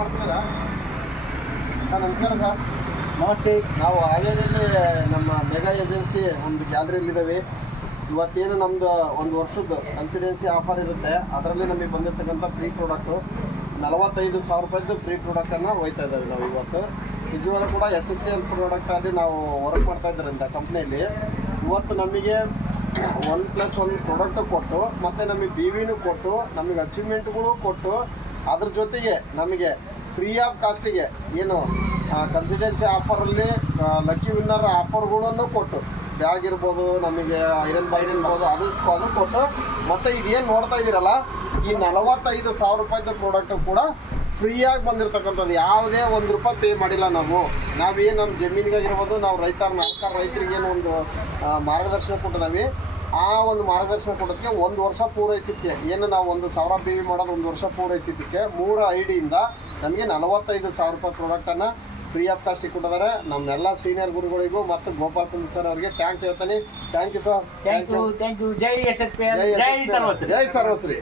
ಮಾಡ್ತಿದ್ದೀರಾ ಸರ್? ನಮಸ್ಕಾರ ಸರ್. ನಮಸ್ತೆ. ನಾವು ಹಾವೇರಿಯಲ್ಲಿ ನಮ್ಮ ಮೆಗಾ ಏಜೆನ್ಸಿ ಒಂದು ಗ್ಯಾಲರಿಯಲ್ಲಿದ್ದೇವೆ. ಇವತ್ತೇನು ನಮ್ಮದು ಒಂದು ವರ್ಷದ ಕನ್ಸಿಡೆನ್ಸಿ ಆಫರ್ ಇರುತ್ತೆ, ಅದರಲ್ಲಿ ನಮಗೆ ಬಂದಿರತಕ್ಕಂಥ ಫ್ರೀ ಪ್ರಾಡಕ್ಟು 45,000 ರೂಪಾಯಿದ್ದು ಫ್ರೀ ಪ್ರಾಡಕ್ಟನ್ನು ಹೋಗ್ತಾ ಇದ್ದೇವೆ ನಾವು ಇವತ್ತು. ನಿಜವಾಗ್ಲೂ ಕೂಡ SSCL ಪ್ರಾಡಕ್ಟಲ್ಲಿ ನಾವು ವರ್ಕ್ ಮಾಡ್ತಾ ಇದ್ದರಿಂದ ಕಂಪ್ನಿಯಲ್ಲಿ ಇವತ್ತು ನಮಗೆ 1+1 ಪ್ರಾಡಕ್ಟ್ ಕೊಟ್ಟು ಮತ್ತು ನಮಗೆ BVನೂ ಕೊಟ್ಟು ನಮಗೆ ಅಚೀವ್ಮೆಂಟ್ಗಳು ಕೊಟ್ಟು ಅದ್ರ ಜೊತೆಗೆ ನಮಗೆ ಫ್ರೀ ಆಫ್ ಕಾಸ್ಟಿಗೆ ಏನು ಕನ್ಸಿಡೆನ್ಸಿ ಆಫರಲ್ಲಿ ಲಕ್ಕಿ ವಿನ್ನರ್ ಆಫರ್ಗಳನ್ನು ಕೊಟ್ಟು ಬ್ಯಾಗ್ ಇರ್ಬೋದು, ನಮಗೆ ಐರನ್ ಬಾಕ್ಸ್ ಇರ್ಬೋದು, ಅದು ಕೊಟ್ಟು ಮತ್ತು ಇದೇನು ನೋಡ್ತಾ ಇದ್ದೀರಲ್ಲ ಈ 45,000 ರೂಪಾಯಿದು ಪ್ರಾಡಕ್ಟು ಕೂಡ ಫ್ರೀಯಾಗಿ ಬಂದಿರತಕ್ಕಂಥದ್ದು. ಯಾವುದೇ ₹1 ಪೇ ಮಾಡಿಲ್ಲ ನಾವೇನು ನಮ್ಮ ಜಮೀನಿಗಾಗಿರ್ಬೋದು, ನಾವು ರೈತರಿಗೇನು ಒಂದು ಮಾರ್ಗದರ್ಶನ ಕೊಟ್ಟಿದ್ದೀವಿ. ಆ ಒಂದು ಮಾರ್ಗದರ್ಶನ ಕೊಡೋದಕ್ಕೆ 1 ವರ್ಷ ಪೂರೈಸಿದ್ದಕ್ಕೆ ಏನು ನಾವು 1,000 BV ಮಾಡೋದು 1 ವರ್ಷ ಪೂರೈಸಿದ್ದಕ್ಕೆ 3 ಐಡಿಯಿಂದ ನಮಗೆ 45,000 ರೂಪಾಯಿ ಪ್ರಾಡಕ್ಟನ್ನು ಫ್ರೀ ಆಫ್ ಕಾಸ್ಟಿಗೆ ಕೊಟ್ಟಿದ್ದಾರೆ. ನಮ್ಮೆಲ್ಲ ಸೀನಿಯರ್ ಗುರುಗಳಿಗೂ ಮತ್ತು ಗೋಪಾಲ್ ಕುಂದ್ ಸರ್ ಅವರಿಗೆ ಥ್ಯಾಂಕ್ಸ್ ಹೇಳ್ತೀನಿ. Thank you sir. Thank you. ಜೈ ಸರ್ವಶ್ರೀ. ಜೈ ಸರ್ವಶ್ರೀ.